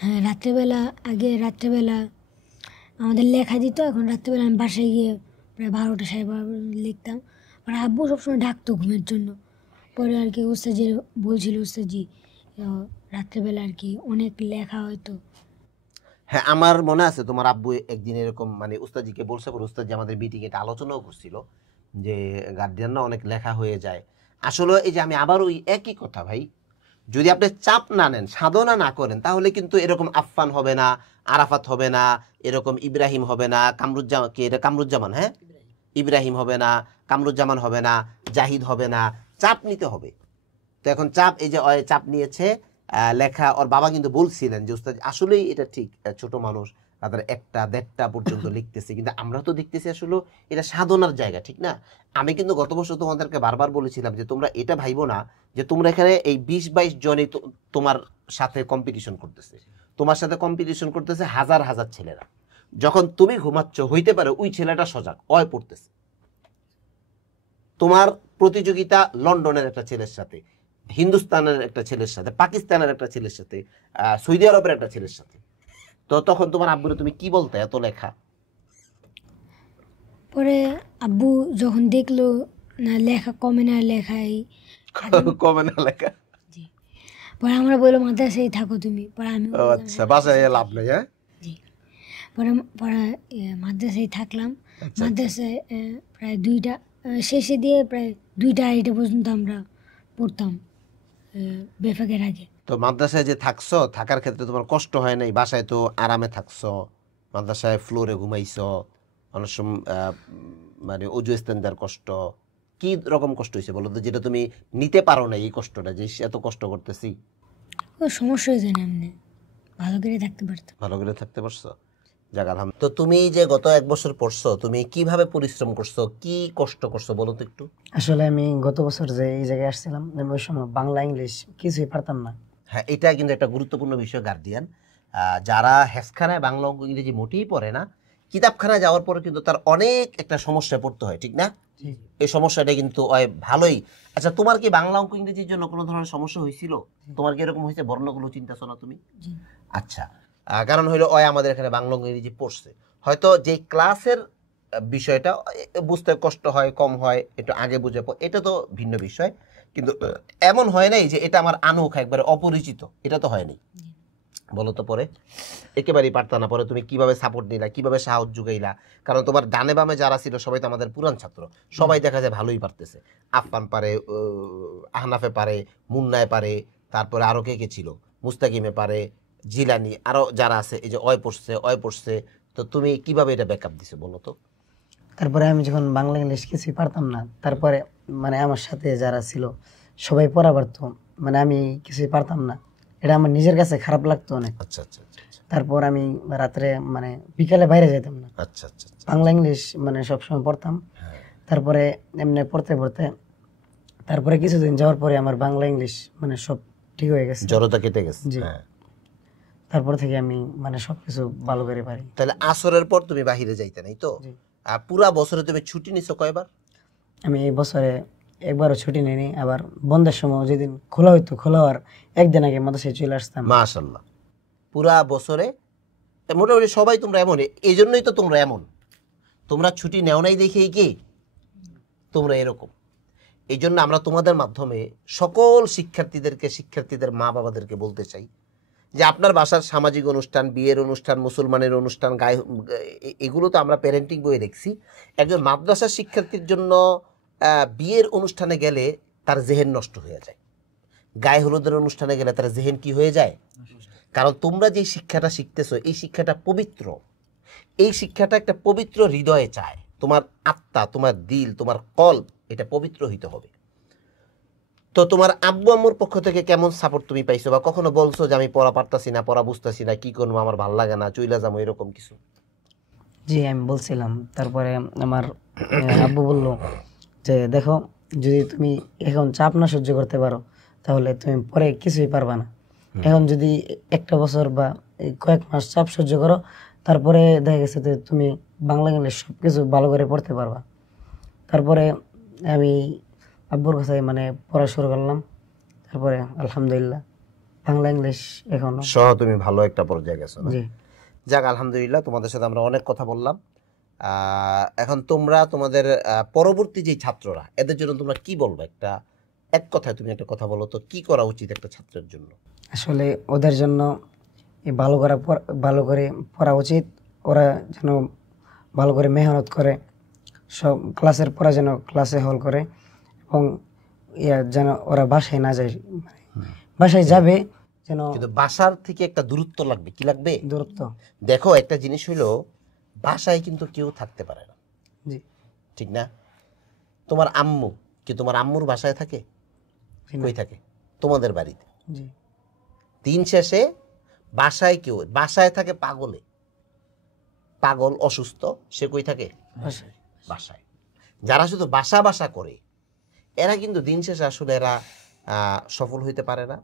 হ্যাঁ, রাত্রেবেলা আমাদের লেখা দিত, এখন রাত্রেবেলা আমি বাসায় গিয়ে প্রায় 12টা 12:30 লিখতাম। আর আব্বু সবসময় ডাকতো ঘুমের জন্য। পরে আর কি ওস্তাদজি বলছিল, ওস্তাদজি রাত্রেবেলা আর কি অনেক লেখা হয়তো। হ্যাঁ, আমার মনে আছে তোমার আব্বু একদিন এরকম মানে উস্তাদজিকে বলছে, পরে উস্তাদজি আমাদের মিটিং এটা আলোচনাও করছিল যে গার্ডিয়ানরা অনেক লেখা হয়ে যায়। আসলে এই যে আমি আবার ওই একই কথা ভাই, যদি আপনি চাপ না নেন, সাধনা না করেন, তাহলে কিন্তু এরকম আফফান হবে না, আরাফাত হবে না, এরকম ইব্রাহিম হবে না, কামরুজ্জামান, কি এটা কামরুজ্জামান, হ্যাঁ, ইব্রাহিম হবে না, কামরুজ্জামান হবে না, জাহিদ হবে না। চাপ নিতে হবে। তো এখন চাপ, এই যে চাপ নিয়েছে লেখা। ওর বাবা কিন্তু বলছিলেন যে উস্তাদ আসলেই এটা ঠিক, ছোট মানুষ তাদের 1টা 1.5টা পর্যন্ত লিখতেছে, কিন্তু আমরা তো দেখতেছি আসলে এটা সাধনার জায়গা, ঠিক না? আমি কিন্তু গত বছর তোমাদেরকে বারবার বলেছিলাম যে তোমরা এটা ভাইবো না যে তোমরা এখানে এই 20-22 জনই তোমার সাথে কম্পিটিশন করতেছে। তোমার সাথে কম্পিটিশন করতেছে হাজার হাজার ছেলেরা। যখন তুমি ঘুমাচ্ছ, হইতে পারে ওই ছেলেটা সজাগ অয় পড়তেছে। তোমার প্রতিযোগিতা লন্ডনের একটা ছেলের সাথে, হিন্দুস্তানের একটা ছেলের সাথে, পাকিস্তানের একটা ছেলের সাথে, সৌদি আরবের একটা ছেলের সাথে। তো তখন তোমার আব্বুরে তুমি কি বলতে এত লেখা? পরে আব্বু যখন দেখলো না লেখা কমে না, লেখাই কমে না লেখা? জি, পরে আমরা বললাম মাদ্রাসায় থাকো তুমি। পরে আমি ও আচ্ছা, বাসায় লাভ নেই, হ্যাঁ। জি, পরে পরে মাদ্রাসায় থাকলাম। মাদ্রাসায় প্রায় 2টা শেষে দিয়ে প্রায় 2টা 2:30 পর্যন্ত আমরা পড়তাম বেফাকের আগে। তো মাদ্রাসায় যে থাকছো, থাকার ক্ষেত্রে তোমার কষ্ট হয় নাই? বাসায় তো আরামে থাকছো, মাদ্রাসায় ফ্লোরে ঘুমাইছো, অনেক সময় মানে অজু ইস্তেঞ্জার কষ্ট। কি রকম কষ্ট হয়েছে বলো তো, যেটা তুমি নিতে পারো না এই কষ্টটা, যে এত কষ্ট করতেছি? ও সমস্যা হয়েছে না, এমনি ভালো করে থাকতে পারতাম। ভালো করে থাকতে পারছো, যাক আলহামদুলিল্লাহ। তো তুমি যে গত 1 বছর পড়ছো, তুমি কিভাবে পরিশ্রম করছো, কি কষ্ট করছো বলো তো একটু। আসলে আমি গত বছর যে এই জায়গায় আসছিলাম, আমি ওই সময় বাংলা ইংলিশ কিছুই পারতাম না। হ্যাঁ, এটা কিন্তু একটা গুরুত্বপূর্ণ বিষয় গার্ডিয়ান। যারা হেফখানায় বাংলা অঙ্ক ইংরেজি মোটেই পড়ে না, কিতাবখানায় যাওয়ার পরে কিন্তু তার অনেক একটা সমস্যায় পড়তে হয়, ঠিক না? এই সমস্যাটা কিন্তু ভালোই। আচ্ছা, তোমার কি বাংলা অঙ্ক ইংরেজির জন্য কোনো ধরনের সমস্যা হয়েছিল? তোমার কি এরকম হয়েছে বর্ণগুলো চিন্তাছো না তুমি? আচ্ছা, কারণ হইলো আমাদের এখানে বাংলা অঙ্ক ইংরেজি পড়ছে, হয়তো যে ক্লাসের বিষয়টা বুঝতে কষ্ট হয়, কম হয়, একটু আগে বুঝে এটা তো ভিন্ন বিষয়, কিন্তু এমন হয় নাই যে এটা আমার আনৌখা একবারে অপরিচিত, এটা তো হয় নাই। বলো তো পরে একেবারেই পারতা না, পরে তুমি কিভাবে সাপোর্ট নিলা, কিভাবে সাহস জুগাইলা? কারণ তোমার ডানে বামে যারা ছিল সবাই তো আমাদের পুরান ছাত্র, সবাই দেখা যায় ভালোই পারতেছে। আফফান পারে, আহনাফে পারে, মুন্নায় পারে, তারপরে আরো কে কে ছিল, মুস্তাকিমে পারে, জিলানি, আরো যারা আছে, এই যে অয় পড়ছে। তো তুমি কিভাবে এটা ব্যাকআপ দিছো বলো তো? তারপরে আমি যখন বাংলা ইংলিশ কিছুই পারতাম না, তারপরে মানে আমার সাথে যারা ছিল সবাই পড়া পারতো, মানে আমি কিছুই পারতাম না, এটা আমার নিজের কাছে খারাপ লাগতো অনেক। আচ্ছা আচ্ছা আচ্ছা তারপর আমি রাত্রে মানে বিকালে বাইরে যেতাম না, আচ্ছা আচ্ছা আচ্ছা। বাংলা ইংলিশ মানে সবসময় পড়তাম। তারপরে এমনি পড়তে পড়তে তারপরে কিছুদিন যাওয়ার পরে আমার বাংলা ইংলিশ মানে সব ঠিক হয়ে গেছে, জড়তা কেটে গেছে। জি। হ্যাঁ, তারপর থেকে আমি মানে সবকিছু ভালো করে পারি। তাহলে আসরের পর তুমি বাহিরে যাইতে নাই তো? জি। আর পুরা বছরে তুমি ছুটি নিছো কয়বার? আমি এই বছরে একবারও ছুটি নিইনি, আবার বন্ধের সময় যেদিন খোলা হইতো, খোলা হওয়ার একদিন আগে মাদ্রাসায় চলে আসতাম। মাশাআল্লাহ, পুরা বছরে মোটামুটি সবাই তোমরা এমন, এই জন্যই তো তোমরা এমন, তোমরা ছুটি নেও নাই দেখেই কি তোমরা এরকম। এই জন্য আমরা তোমাদের মাধ্যমে সকল শিক্ষার্থীদের মা বাবাদেরকে বলতে চাই যে আপনার বাসার সামাজিক অনুষ্ঠান, বিয়ের অনুষ্ঠান, মুসলমানের অনুষ্ঠান, এগুলো তো আমরা প্যারেন্টিং বইয়ে দেখছি। একজন মাদ্রাসার শিক্ষার্থীর জন্য বিয়ের অনুষ্ঠানে গেলে তার জেহেন নষ্ট হয়ে যায়, গায়ে হলুদের অনুষ্ঠানে গেলে তার জেহেন কি হয়ে যায়? কারণ তোমরা যে শিক্ষাটা শিখতেছো এই শিক্ষাটা পবিত্র, এই শিক্ষাটা একটা পবিত্র হৃদয়ে চায়, তোমার আত্মা, তোমার দিল, তোমার কল্প এটা পবিত্র হইতে হবে। তো তোমার আব্বু আম্মুর পক্ষ থেকে কেমন সাপোর্ট তুমি পাইছো, বা কখনো বলছো যে আমি পড়া পারতাছি না, পড়া বুঝতেছি না, কি করবো, আমার ভাল লাগে না, চইলা যাবো, এরকম কিছু? জি, আমি বলছিলাম। তারপরে আমার আব্বু বলল যে দেখো, যদি তুমি এখন চাপ না সহ্য করতে পারো তাহলে তুমি পরে কিছুই পারবা না। এখন যদি একটা বছর বা এই কয়েক মাস চাপ সহ্য করো, তারপরে দেখা গেছে যে তুমি বাংলা ইংলিশ সব কিছু ভালো করে পড়তে পারবা। তারপরে আমি আব্বুর কাছে মানে পড়া শুরু করলাম, তারপরে আলহামদুলিল্লাহ বাংলা ইংলিশ এখন সহ তুমি ভালো একটা পর্যায়ে গেছো না? জি। যাক, আলহামদুলিল্লাহ, তোমাদের সাথে আমরা অনেক কথা বললাম। এখন তোমরা তোমাদের পরবর্তী যে ছাত্ররা, এদের জন্য তোমরা কি বলবো? এক কথায় তুমি একটা কথা বলো তো, কি করা উচিত একটা ছাত্রের জন্য? আসলে ওদের জন্য এই ভালো করে পড়া উচিত। ওরা যেন ভালো করে মেহনত করে, সব ক্লাসের পড়া যেন ক্লাসে হল করে, এবং যেন ওরা বাসায় না যায়, বাসায় যাবে যেন কিন্তু বাসার থেকে একটা দূরত্ব লাগবে। কি লাগবে? দূরত্ব। দেখো, একটা জিনিস হইলো, বাসায় কিন্তু কেউ থাকতে পারে না, জি। ঠিক না? তোমার আম্মু কি তোমার আম্মুর বাসায় থাকে? কই থাকে? তোমাদের বাড়িতে। জি। দিন শেষে বাসায় থাকে পাগল অসুস্থ, সে কই থাকে? বাসায়। বাসায়। যারা শুধু বাসা করে এরা কিন্তু দিন শেষে আসলে এরা সফল হইতে পারে না।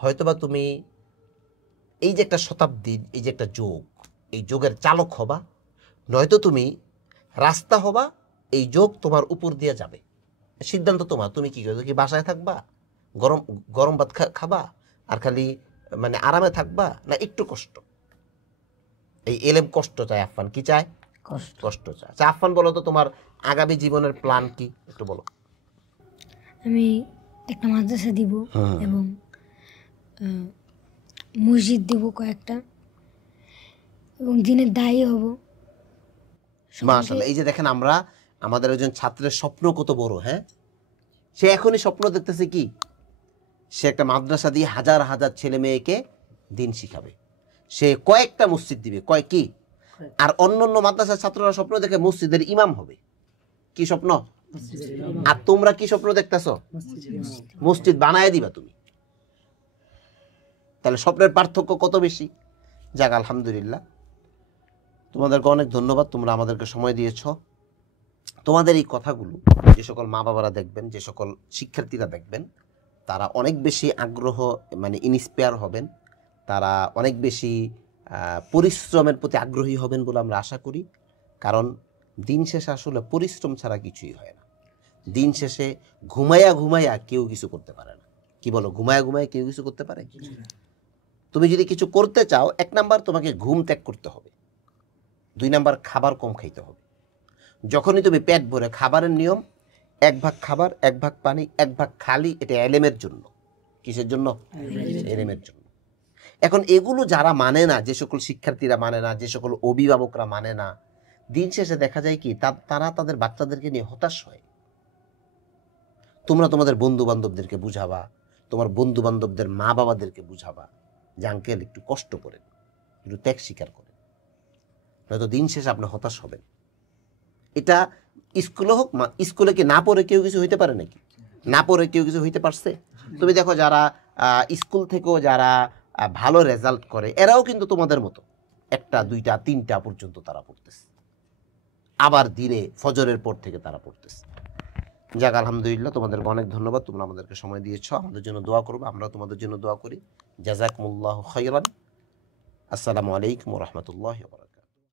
হয়তোবা তুমি এই যে একটা শতাব্দী, এই যে একটা যোগ, এই যোগের চালক হবা, নয়তো তুমি রাস্তা হবা, এই যোগ তোমার উপর দিয়ে যাবে। সিদ্ধান্ত তোমার, তুমি কি করবে? কি বাসায় থাকবা, গরম ভাত খাবা আর খালি মানে আরামে থাকবা, না একটু কষ্ট? এই এলেম কষ্ট চায়, আফফান কি চায়? কষ্ট চায়। আচ্ছা আফফান, বলো তো তোমার আগামী জীবনের প্ল্যান কি, একটু বলো। আমি একটা মাদ্রাসা দিব এবং মসজিদ দিব কয়েকটা, এবং দিনের দায়ী হব। মাশাআল্লাহ, এই যে দেখেন আমরা আমাদের একজন ছাত্রের স্বপ্ন কত বড়। হ্যাঁ, সে এখনই স্বপ্ন দেখতেছে কি, সে একটা মাদ্রাসা দিয়ে হাজার হাজার ছেলে মেয়েকে দিন শিখাবে, সে কয়েকটা মসজিদ দিবে, কি, আর অন্য মাদ্রাসার ছাত্ররা স্বপ্ন দেখে মসজিদের ইমাম হবে। কি স্বপ্ন? আর তোমরা কি স্বপ্ন দেখতেছো? মসজিদ বানায় দিবা তুমি। তাহলে স্বপ্নের পার্থক্য কত বেশি। যাক, আলহামদুলিল্লাহ, তোমাদেরকে অনেক ধন্যবাদ, তোমরা আমাদেরকে সময় দিয়েছ। তোমাদের এই কথাগুলো যে সকল মা বাবারা দেখবেন, যে সকল শিক্ষার্থীরা দেখবেন, তারা অনেক বেশি আগ্রহ মানে ইন্সপায়ার হবেন, তারা অনেক বেশি পরিশ্রমের প্রতি আগ্রহী হবেন বলে আমরা আশা করি। কারণ দিন শেষে আসলে পরিশ্রম ছাড়া কিছুই হয় না। দিন শেষে ঘুমাইয়া ঘুমাইয়া কেউ কিছু করতে পারে না। কি বলো, ঘুমাইয়া ঘুমাইয়া কেউ কিছু করতে পারে? তুমি যদি কিছু করতে চাও, 1 নাম্বার তোমাকে ঘুম ত্যাগ করতে হবে, 2 নাম্বার খাবার কম খাইতে হবে। যখনই তুমি পেট ভরে, খাবারের নিয়ম 1 ভাগ খাবার, 1 ভাগ পানি, 1 ভাগ খালি। এটা এলেমের জন্য। কিসের জন্য? এলেমের জন্য। এখন এগুলো যারা মানে না, যে সকল শিক্ষার্থীরা মানে না, যে সকল অভিভাবকরা মানে না, দিন শেষে দেখা যায় কি তারা তাদের বাচ্চাদেরকে নিয়ে হতাশ হয়। তোমরা তোমাদের বন্ধু বান্ধবদেরকে বুঝাবা, তোমার বন্ধু বান্ধবদের মা বাবাদেরকে বুঝাবা যে আঙ্কেল একটু কষ্ট করেন, একটু ত্যাগ স্বীকার করেন, নয়তো দিন শেষে আপনি হতাশ হবেন। এটা স্কুলে হোক, স্কুলে কি না পড়ে কেউ কিছু হইতে পারে নাকি? না পড়ে কেউ কিছু হইতে পারছে? তুমি দেখো যারা স্কুল থেকেও যারা ভালো রেজাল্ট করে, এরাও কিন্তু তোমাদের মতো 1টা 2টা 3টা পর্যন্ত তারা পড়তেছে, আবার দিনে ফজরের পর থেকে তারা পড়তেছে। যাক, আলহামদুলিল্লাহ, তোমাদেরকে অনেক ধন্যবাদ, তোমরা আমাদেরকে সময় দিয়েছ, আমাদের জন্য দোয়া করবো, আমরা তোমাদের জন্য দোয়া করি। জাযাকুমুল্লাহু খাইরান। আসসালামু আলাইকুম ওয়া রাহমাতুল্লাহি ওয়া বারাকাতুহু।